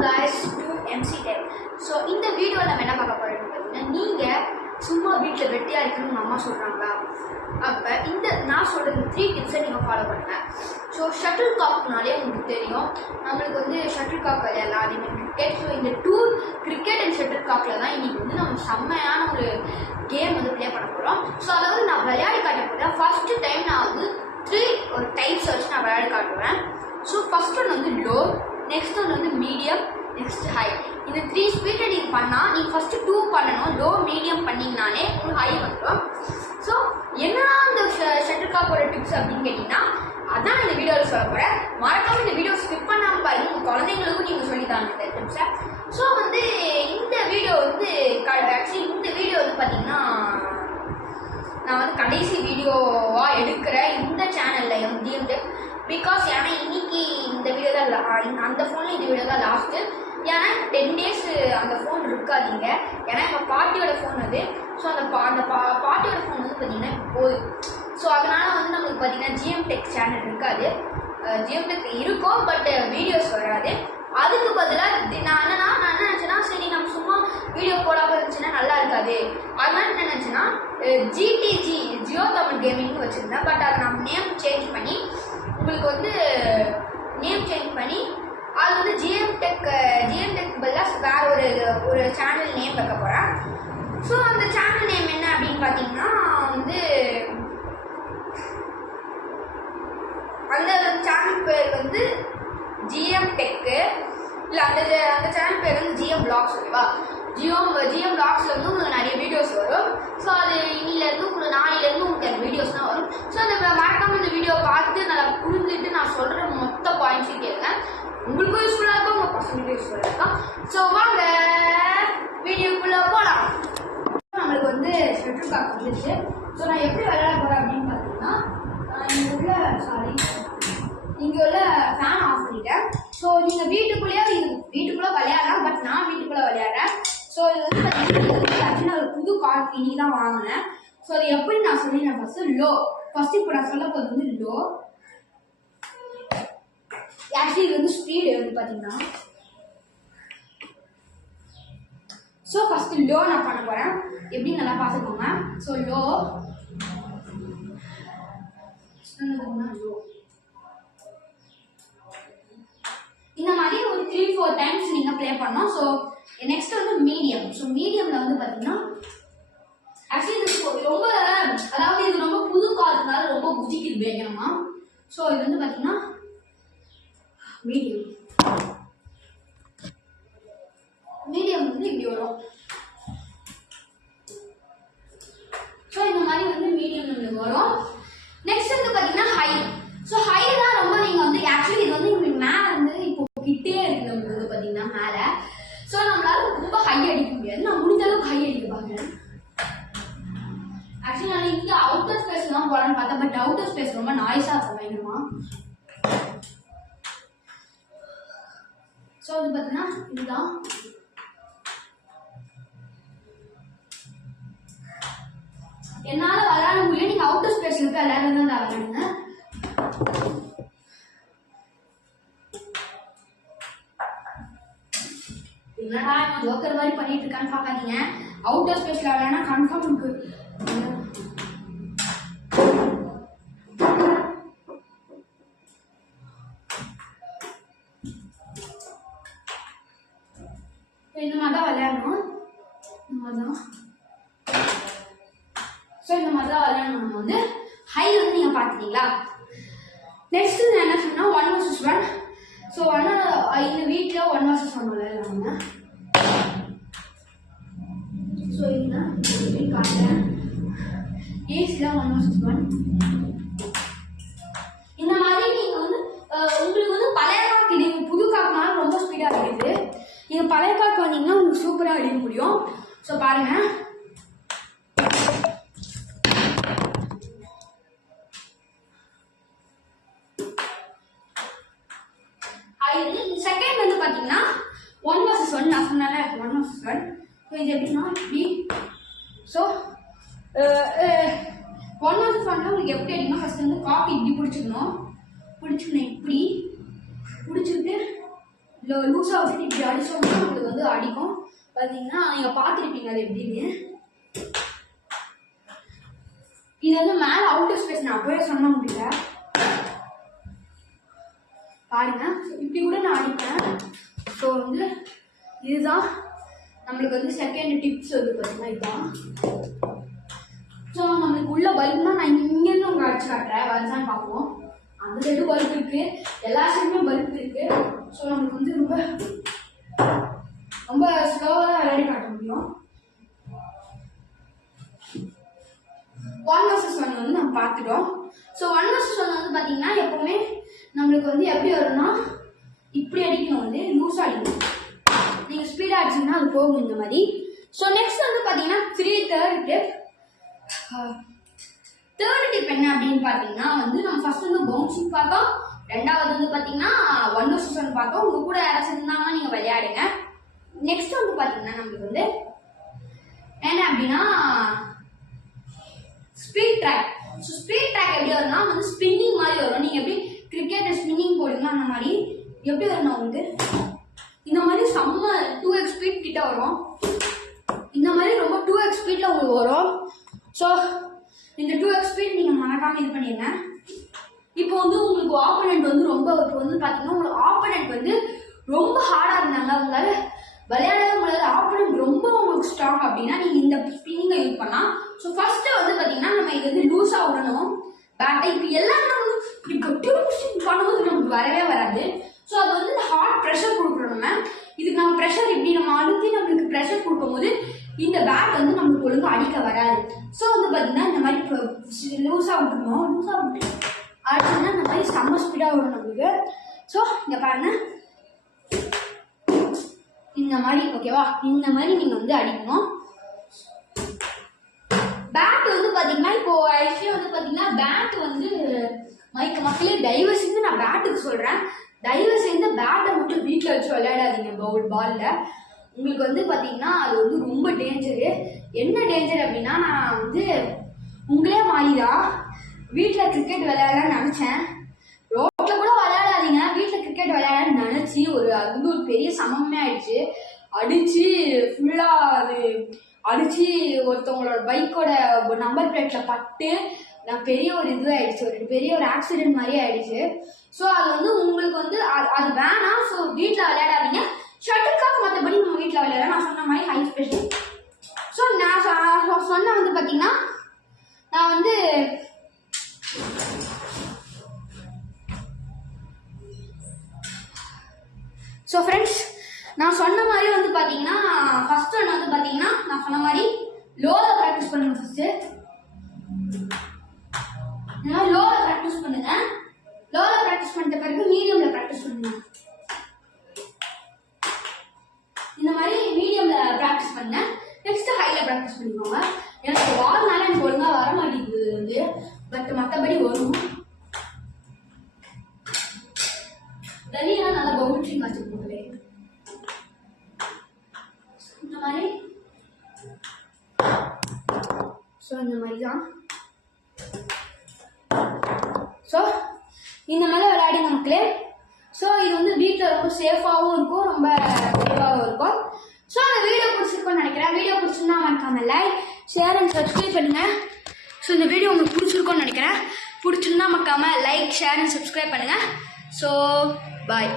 Welcome guys to MC Tech. So இந்த வீடியோல நம்ம என்ன பார்க்க போறோம்னு பார்த்தீங்கன்னா, நீங்க சும்மா வீட்டில் வெட்டியா இருக்கணும்னு அம்மா சொல்றாங்களா, அப்ப இந்த நான் சொல்ற 3 டிப்ஸை நீங்க ஃபாலோ பண்ணுங்க. ஸோ ஷட்டில் காக்னாலே உங்களுக்கு தெரியும், நம்மளுக்கு வந்து ஷட்டில் காக் விளையாடலாம், அதே மாதிரி கிரிக்கெட். ஸோ இந்த கிரிக்கெட் அண்ட் ஷட்டில் காக்கில் தான் இன்னைக்கு வந்து நம்ம செம்மையான ஒரு கேம் வந்து ப்ளே பண்ண போகிறோம். ஸோ அதாவது நான் விளையாடி காட்ட போகிறேன். ஃபர்ஸ்ட் டைம் நான் வந்து 3 டைப்ஸ் வச்சு நான் விளையாடி காட்டுவேன். ஸோ ஃபர்ஸ்ட் ஒன்று வந்து லோ, நெக்ஸ்ட் ஒன்று வந்து மீடியம், நெக்ஸ்ட் ஹை. இந்த 3 ஸ்பீடை நீங்கள் பண்ணால் நீங்கள் ஃபஸ்ட்டு 2 பண்ணணும். லோ மீடியம் பண்ணிங்கனாலே ஒரு ஹை வந்துடும். ஸோ என்ன இந்த ஷட்டில் காக்கோட டிப்ஸ் அப்படின்னு கேட்டிங்கன்னா, அதான் இந்த வீடியோவில் சொல்ல போகிறேன். மறக்காமல் இந்த வீடியோ ஸ்கிப் பண்ணாமல் பாருங்கள், உங்கள் குழந்தைங்களுக்கும் நீங்கள் சொல்லித்தாங்க இந்த டிப்ஸை. ஸோ வந்து இந்த வீடியோ வந்து ஆக்சுவலி இந்த வீடியோ வந்து பார்த்தீங்கன்னா நான் வந்து கடைசி வீடியோவாக எடுக்கிற இந்த சேனலில் வந்து பிகாஸ் ஏன்னா இன்னைக்கு இந்த வீடியோ தான் அந்த ஃபோனில் இந்த வீடியோ தான் லாஸ்ட்டு. ஏன்னா 10 days அந்த ஃபோன் இருக்காதீங்க, ஏன்னா எங்கள் பாட்டியோட ஃபோன் அது. ஸோ அந்த பாட்டியோட ஃபோன் வந்து பார்த்தீங்கன்னா போகுது. ஸோ அதனால் வந்து நம்மளுக்கு பார்த்தீங்கன்னா GM Tech சேனல் இருக்காது. GM Tech இருக்கும், பட் வீடியோஸ் வராது. அதுக்கு பதிலாக நான் என்ன நினச்சேன்னா, சரி நம்ம சும்மா வீடியோ போடாமல் இருந்துச்சுன்னா நல்லா இருக்காது. அதனால என்ன நினச்சேன்னா GTG ஜியோ தமிழ் கேமிங்னு வச்சுருந்தேன். பட் அதை நம்ம நேம் சேஞ்ச் பண்ணி உங்களுக்கு வந்து அது வந்து GM Tech பதிலாக வேறு ஒரு சேனல் நேம் வைக்க போகிறேன். ஸோ அந்த சேனல் நேம் என்ன அப்படின்னு பார்த்தீங்கன்னா வந்து அந்த சேனல் பேர் வந்து GM Tech, இல்லை அந்த சேனல் பேர் வந்து GM Vlogs. ஓகேவா? GM Vlogsல வந்து உங்களுக்கு நிறைய வீடியோஸ் வரும். ஸோ அது இன்னிலேருந்து உங்களுக்கு நாளையிலேருந்து உங்களுக்கு அந்த வீடியோஸ் தான் வரும். ஸோ அந்த மறக்காமல் இந்த வீடியோ பார்த்து நல்லா புரிஞ்சுட்டு நான் சொல்கிற மொத்த பாயிண்ட்ஸையும் கேளுங்க. உங்களுக்கும் யூஸ்ஃபுல்லாக இருக்கும், உங்கள் பசங்களுக்கும் யூஸ்ஃபுல்லாக இருக்கும். ஸோ வாங்க வீடியோக்குள்ளே போகலாம். நம்மளுக்கு வந்து ஷட்டில் காக் வந்துச்சு. ஸோ நான் எப்படி விளையாட போகிறேன் அப்படின்னு பார்த்தீங்கன்னா, இங்கே உள்ள ஃபேன் ஆஃப் பண்ணிட்டேன். ஸோ நீங்கள் வீட்டுக்குள்ளே விளையாடலாம், பட் நான் வீட்டுக்குள்ளே விளையாடுறேன். ஸோ இது வந்து பார்த்தீங்கன்னா ஒரு புது கார் இன்னைக்கு தான் வாங்கினேன். ஸோ அது எப்படி நான் சொல்லிடுறேன். ஃபர்ஸ்ட் இப்போ நான் சொல்ல போகிறது வந்து லோ. ஆக்சுவலி இது வந்து ஸ்பீடு வந்து பார்த்தீங்கன்னா, ஸோ ஃபஸ்ட்டு லோ நான் பண்ண போகிறேன். எப்படி நல்லா பார்த்துக்கோங்க. ஸோ லோ இந்த மாதிரி ஒரு 3-4 டைம்ஸ் நீங்கள் ப்ளே பண்ணோம். ஸோ நெக்ஸ்ட் வந்து மீடியம். ஸோ மீடியமில் வந்து பார்த்தீங்கன்னா ஆக்சுவலி இது ரொம்ப, அதாவது இது ரொம்ப புது காருனால ரொம்ப குதிக்குது வேகமா. ஸோ இது வந்து பார்த்தீங்கன்னா மீடியம் வந்து இப்படி வரும். ஸோ இந்த மாதிரி வந்து மீடியம் நம்மளுக்கு வரும். நெக்ஸ்ட் வந்து பார்த்தீங்கன்னா ஹை. ஸோ ஹை தான் ரொம்ப நீங்கள் வந்து ஆக்சுவலி இது வந்து உங்களுக்கு மேலே வந்து இப்போ கிட்டே இருக்கு நம்மளுக்கு வந்து பார்த்தீங்கன்னா மேலே. ஸோ நம்மளால ரொம்ப ஹை அடிக்க முடியாது. நான் முடிஞ்ச அளவுக்கு ஹை அடிக்க பார்க்குறேன். ஆக்சுவலி நான் இங்கே அவுட்டர் ஸ்பேஸ் தான் போகலான்னு பார்த்தேன், பட் அவுட்டர் ஸ்பேஸ் ரொம்ப நாய்ஸாக இருக்கும் வேணுமா. ஸோ வந்து பார்த்தீங்கன்னா இதுதான். என்னால் விளையாட முடியும். நீங்கள் அவுட்டர் ஸ்பேஸ் இருக்க எல்லாரும் தான் விளையாடுங்க. என்னடா ஜோக்கர் மாதிரி பண்ணிட்டு இருக்கான்னு பார்க்காதீங்க. அவுட்டர் ஸ்பேஸ்ல விளையாடனா கன்ஃபார்ம் இருக்கு. இந்த மாதிரி தான் விளையாடணும். நம்ம வந்து ஹை வந்து நீங்கள் பார்த்துட்டீங்களா. நெக்ஸ்ட் நான் என்ன சொன்னா 1 vs 1. ஸோ இந்த வீட்டில் 1 vs 1 விளையாடலாங்க. ஸோ இதுதான் காட்டுறேன். ஏசியில் 1 vs 1. இந்த மாதிரி நீங்கள் வந்து உங்களுக்கு வந்து பழைய காக்கு இது புது காக்குனால ரொம்ப ஸ்பீடாக அடிக்குது. நீங்கள் பழைய காக்கு வந்தீங்கன்னா உங்களுக்கு சூப்பராக அடிக்க முடியும். ஸோ பாருங்கள். செகண்ட் வந்து பார்த்தீங்கன்னா 1 vs 1 நான் சொன்னால 1 vs 1. ஸோ இது எப்படின்னா இப்படி. ஸோ 1 vs 1 உங்களுக்கு எப்படி அடிக்கணும், ஃபர்ஸ்ட் வந்து காக்கு இப்படி பிடிச்சிக்கணும். இப்படி பிடிச்சிக்கிட்டு இல்லை லூஸாக வச்சுட்டு இப்படி அடித்தோம்னா உங்களுக்கு வந்து அடிக்கும். பார்த்தீங்கன்னா நீங்கள் பார்த்துருப்பீங்க அது எப்படின்னு. இது வந்து மேலே அவுட்டர் ஸ்பேஸ் நான் அப்பவே சொல்ல முடியல பாருங்க. இப்படி கூட நான் அடிப்பேன். ஸோ வந்து இதுதான் நம்மளுக்கு வந்து செகண்ட் டிப்ஸ் வந்து பார்த்தீங்கன்னா இதுதான். ஸோ நம்மளுக்கு உள்ள பல்ப்னா நான் இங்கேருந்து உங்களுக்கு அடிச்சு காட்டுறேன், வருதான்னு பார்ப்போம். அந்த சைடு பல்ப் இருக்கு, எல்லா சைடுமே பல்ப் இருக்கு. ஸோ நம்மளுக்கு வந்து ரொம்ப ஸ்லோவாக தான் விளையாடி காட்ட முடியும். 1 vs 1 வந்து நம்ம பார்த்துட்டோம். ஸோ 1 vs 1 வந்து பார்த்தீங்கன்னா எப்பவுமே நம்மளுக்கு வந்து எப்படி வரும்னா இப்படி அடிக்கணும், வந்து லூஸாக அடிக்கணும். நீங்கள் ஸ்பீடாக அடிச்சிங்கன்னா அது போகும் இந்த மாதிரி. ஸோ நெக்ஸ்ட் வந்து பார்த்தீங்கன்னா தேர்ட் டிப் என்ன அப்படின்னு பார்த்தீங்கன்னா வந்து நம்ம ஃபர்ஸ்ட் வந்து பவுன்சிங் பார்த்தோம், ரெண்டாவது வந்து பார்த்தீங்கன்னா 1 vs 1 பார்த்தோம். உங்க கூட யாராச்சும் இருந்தாங்கன்னா நீங்கள் விளையாடுங்க. நெக்ஸ்ட் வந்து பார்த்தீங்கன்னா நம்மளுக்கு வந்து என்ன அப்படின்னா speed track. So speed track எப்படி வரும்னா வந்து ஸ்பின்னிங் மாதிரி வரும். நீங்கள் எப்படி கிரிக்கெட் ஸ்பின்னிங் போடுங்க அந்த மாதிரி எப்படி வரும்னா உங்களுக்கு இந்த மாதிரி செம்ம 2x ஸ்பீட் கிட்ட வரும். இந்த மாதிரி ரொம்ப 2x ஸ்பீட்ல உங்களுக்கு வரும். ஸோ இந்த 2x ஸ்பீட் நீங்கள் மறக்காம இது பண்ணிடுங்க. இப்போ வந்து உங்களுக்கு ஆப்போனன்ட் வந்து இப்போ வந்து பார்த்தீங்கன்னா உங்களுக்கு ஆப்போனன்ட் வந்து ரொம்ப ஹார்டாக இருந்தாங்க, அவங்களால விளையாடவே முடியாது, ஆப்போனன்ட் ரொம்ப உங்களுக்கு ஸ்ட்ராங் அப்படின்னா நீங்கள் இந்த ஸ்பின்னிங்கை யூஸ் பண்ணலாம். ஸோ ஃபர்ஸ்ட் வந்து பார்த்தீங்கன்னா நம்ம இது வந்து லூஸாக விடணும் பேட்டை. இப்போ எல்லாம் நம்ம இப்படி கட்டி பண்ணும்போது நமக்கு வரவே வராது. ஸோ அது வந்து இந்த ஹார்ட் ப்ரெஷர் கொடுக்குறோம். நம்ம இதுக்கு நம்ம ப்ரெஷர் இப்படி நம்ம அழுத்தி நம்மளுக்கு ப்ரெஷர் கொடுக்கும்போது இந்த பேட் வந்து நம்மளுக்கு ஒழுங்காக அடிக்க வராது. ஸோ வந்து பார்த்தீங்கன்னா இந்த மாதிரி லூஸாக விட்டுருணும், லூஸாக விட்டு அடிச்சோம்னா இந்த மாதிரி செம்ம ஸ்பீடாக வரும் நம்மளுக்கு. ஸோ இங்கே பாருங்க இந்த மாதிரி, ஓகேவா? இந்த மாதிரி நீங்கள் வந்து அடிக்கணும். பேட் வந்து பார்த்தீங்கன்னா இப்போ ஆக்சுவலி வந்து பார்த்தீங்கன்னா பேட் வந்து மக்களே தயவு செஞ்சு நான் பேட்டுக்கு சொல்கிறேன், தயவு செஞ்சு பேட்டை மட்டும் வீட்டில் வச்சு விளையாடாதீங்க. பாலில் உங்களுக்கு வந்து பார்த்தீங்கன்னா அது வந்து ரொம்ப டேஞ்சரு. என்ன டேஞ்சர் அப்படின்னா நான் வந்து உங்களே மாதிரிதான் வீட்டில் கிரிக்கெட் விளையாடலான்னு நினச்சேன். ரோட்டில் கூட விளையாடாதீங்க, வீட்டில் கிரிக்கெட் விளையாடலான்னு நினச்சி அது வந்து ஒரு பெரிய சமமே ஆயிடுச்சு. அடித்து ஃபுல்லாக அது அடித்து ஒருத்தவங்களோட பைக்கோட நம்பர் பிளேட்டில் பட்டு நான் பெரிய ஒரு இதுவாகிடுச்சு, பெரிய ஒரு ஆக்சிடென்ட் மாதிரி ஆயிடுச்சு. ஸோ அது வந்து உங்களுக்கு வந்து அது வேணாம். ஸோ வீட்டில் விளையாடாதீங்க. ஷட்டில்காக் மற்றபடி நம்ம வீட்டில் விளையாடலாம். நான் சொன்ன மாதிரி ஹை ஸ்பெஷல். ஸோ நான் சொன்ன வந்து பார்த்தீங்கன்னா நான் வந்து ஸோ ஃப்ரெண்ட்ஸ் நான் சொன்ன மாதிரி வந்து பார்த்தீங்கன்னா ஃபர்ஸ்ட் ஒன்று வந்து பார்த்தீங்கன்னா நான் சொன்ன மாதிரி லோவில் ப்ராக்டிஸ் பண்ணுங்க. ஃபர்ஸ்ட்டு லோவில் ப்ராக்டிஸ் பண்ணுங்க. லோவில் ப்ராக்டிஸ் பண்ணிட்ட பிறகு மீடியமில் ப்ராக்டிஸ் பண்ணுங்க. இந்த மாதிரி மீடியமில் ப்ராக்டிஸ் பண்ணுங்க. நெக்ஸ்ட் ஹையில் ப்ராக்டிஸ் பண்ணிக்கோங்க. எனக்கு வாரனால எனக்கு ஒழுங்காக வர மாட்டேங்குது வந்து, பட் மற்றபடி வரும். வெளியெல்லாம் நல்லா பவுன்சிங் வச்சுக்கோங்களே. இந்த மாதிரி ஸோ இந்த மாதிரி தான். ஸோ இந்த மாதிரி விளையாடுங்க மக்களே. ஸோ இது வந்து வீட்டில் ரொம்ப சேஃபாகவும் இருக்கும், ரொம்ப சேஃபாகவும் இருக்கும். ஸோ அந்த வீடியோ பிடிச்சிருக்கும்னு நினைக்கிறேன். வீடியோ பிடிச்சிருந்தா மறக்காம லைக், ஷேர் அண்ட் சப்ஸ்கிரைப் பண்ணுங்க. ஸோ இந்த வீடியோ உங்களுக்கு பிடிச்சிருக்கும்னு நினைக்கிறேன். பிடிச்சிருந்தா மறக்காம லைக், ஷேர் அண்ட் சப்ஸ்கிரைப் பண்ணுங்க. So bye.